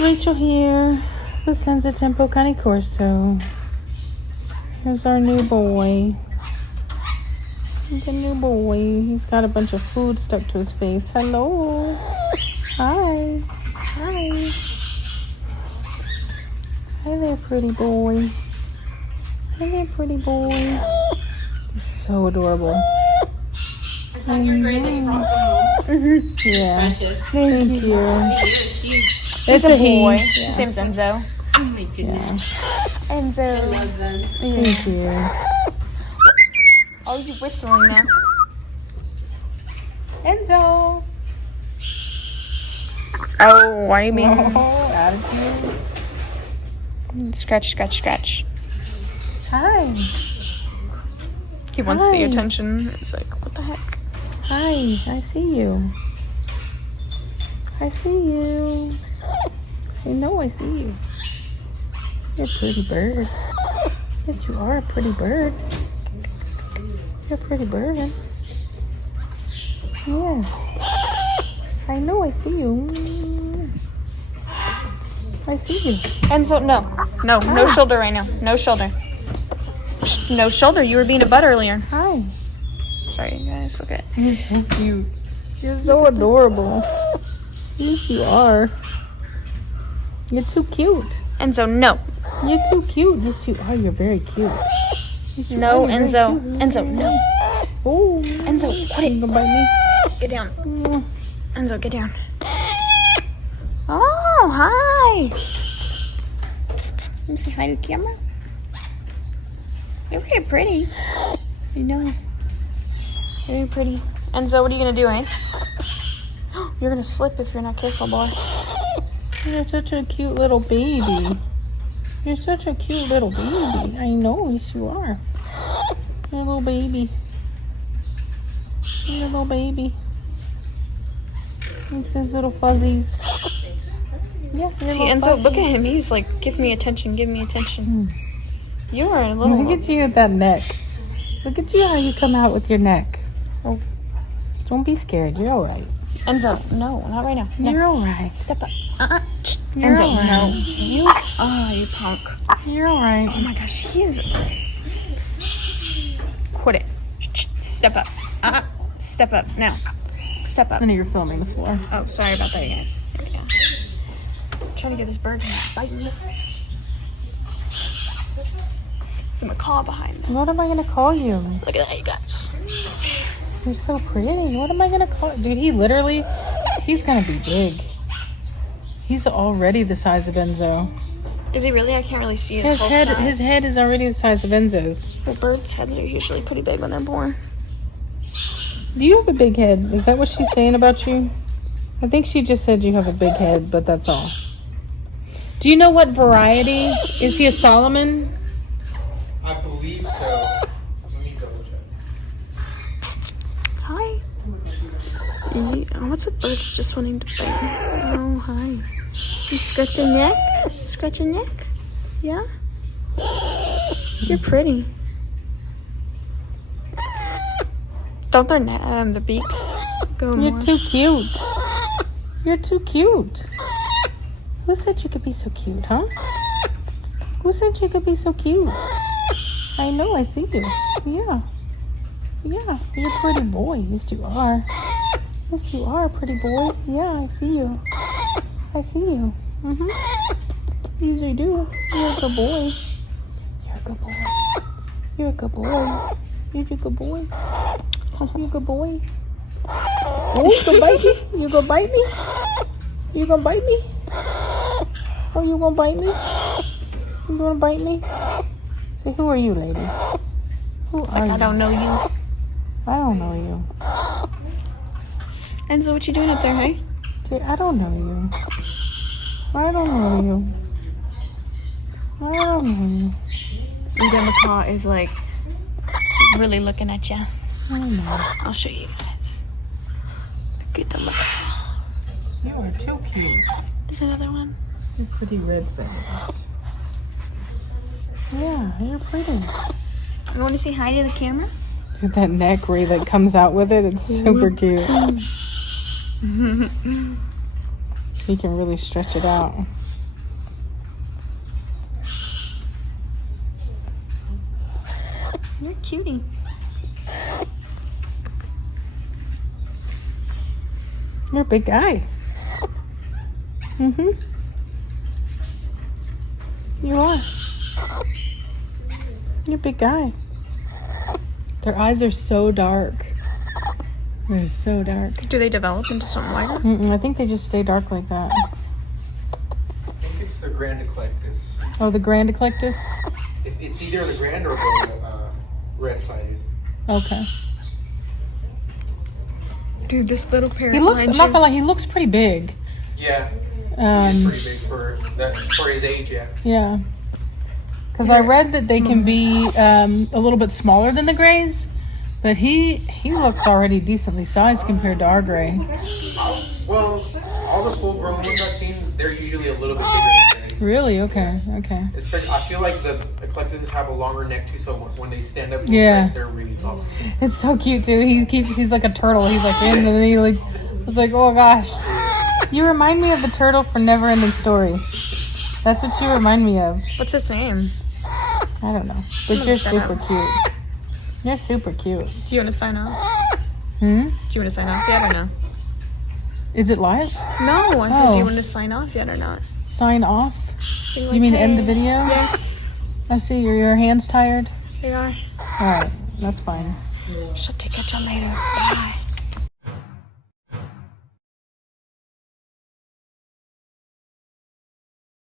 Rachel here with Senza Tempo Cane Corso. Here's our new boy. He's a new boy. He's got a bunch of food stuck to his face. Hello. Hi. Hi. Hi there, pretty boy. Hi there, pretty boy. He's so adorable. It's not your great that you brought home. Yeah. Precious. Thank you. It's a boy. Yeah. His name's Enzo. Oh my goodness. I Enzo. love them. Thank you. Oh, you whistling now. Enzo. Oh, why are you being... Attitude. Scratch, scratch, scratch. Hi. He wants the Hi. attention. It's like, what the heck? Hi. I see you. I see you. I know I see you. You're a pretty bird. Yes, you are a pretty bird. You're a pretty bird. Yes. I know I see you. I see you. Enzo, no. No shoulder right now. No shoulder. No shoulder. You were being a butt earlier. Hi. Sorry, you guys. Look at You're so cute. You're so adorable. Yes, you are. You're too cute. Enzo, no. You're too cute. Yes, you are. You're very cute. Yes, you No, are. You're very Enzo. cute. Enzo, no. Oh. Enzo, put You it. gonna bite me? Get down. Enzo, get down. Oh, hi. Let me say hi to the camera. You're very pretty. I know. You're very pretty. Enzo, what are you going to do, eh? You're going to slip if you're not careful, boy. You're such a cute little baby. You're such a cute little baby. I know, yes you are. You're a little baby. You're a little baby. He says little fuzzies. Yeah, you're See, little Enzo, look at him. fuzzies. He's like, give me attention, give me attention. You are a little... Look at you with that neck. Look at you how you come out with your neck. Oh, don't be scared. You're all right. Enzo, no, not right now. No. You're all right. Step up. You're Enzo, all right. no. You punk. You're all right. Oh my gosh, he is... Quit it. Step up. Step up, now. Step up. When you're filming the floor. Oh, sorry about that, you guys. There we go. I'm trying to get this bird to not bite me. There's a macaw behind me. What am I gonna call you? Look at that, you guys. You're so pretty. What am I gonna call? Dude, he's gonna be big. He's already the size of Enzo. Is he really? I can't really see his His whole head, size. his head is already the size of Enzo's. Well, birds' heads are usually pretty big when they're born. Do you have a big head? Is that what she's saying about you? I think she just said you have a big head, but that's all. Do you know what variety? Is he a Solomon? I believe so. Let me double check. Hi. What's with birds just wanting to bite? Oh, hi. You scratch your neck? Scratch your neck? Yeah? You're pretty. Don't their beaks go more? You're too cute. You're too cute. Who said you could be so cute, huh? Who said you could be so cute? I know, I see you. Yeah. Yeah, you're a pretty boy. Yes, you are. Yes, you are a pretty boy. Yeah, I see you. I see you. Yes, you do. You're a good boy. You're a good boy. You're a good boy. You're a good boy. You're a good boy. Oh, you gonna bite me? You gonna bite me? You gonna bite me? Oh, you gonna bite me? You gonna bite me? Say, who are you, lady? Who It's are like, you? I don't know you. I don't know you. Enzo, what you doing up there, hey? Dude, I don't know you. I don't know you. I don't know you. And the macaw is like really looking at you. I don't know. I'll show you guys. Look at the macaw. You are too cute. There's another one. You're pretty red feathers. Yeah, you're pretty. You want to say hi to the camera? Dude, that neck where he like comes out with it, it's super cute. He can really stretch it out. You're a cutie. You're a big guy. Mm-hmm. You are. You're a big guy. Their eyes are so dark. They're so dark. Do they develop into something lighter? I think they just stay dark like that. I think it's the Grand Eclectus. Oh, the Grand Eclectus? It's either the Grand or the red-sided. Okay. Dude, this little parrot. He looks, I'm behind not you- gonna lie, he looks pretty big. Yeah, he's Um, pretty big for his age, yeah. yeah. Because I read that they can be a little bit smaller than the grays, but he looks already decently sized compared to our gray. Well, all the full-grown ones I've seen, they're usually a little bit bigger than grays. Really? Okay, okay. Especially, I feel like the Eclectuses have a longer neck too, so when they stand up, Yeah. they're really tall. It's so cute too. He's like a turtle. He's like in and then he like, it's like, oh gosh. You remind me of the turtle from Never Ending Story. That's what you remind me of. What's his name? I don't know. But you're Shut super up. cute. You're super cute. Do you want to sign off? Hmm? Do you want to sign off yet or no? Is it live? No, I said, do Oh. you want to sign off yet or not? Sign off? You're You like, mean end the "Hey." video? Yes, I see your hands tired. they are. Alright, that's fine. Shall take catch on later. Bye.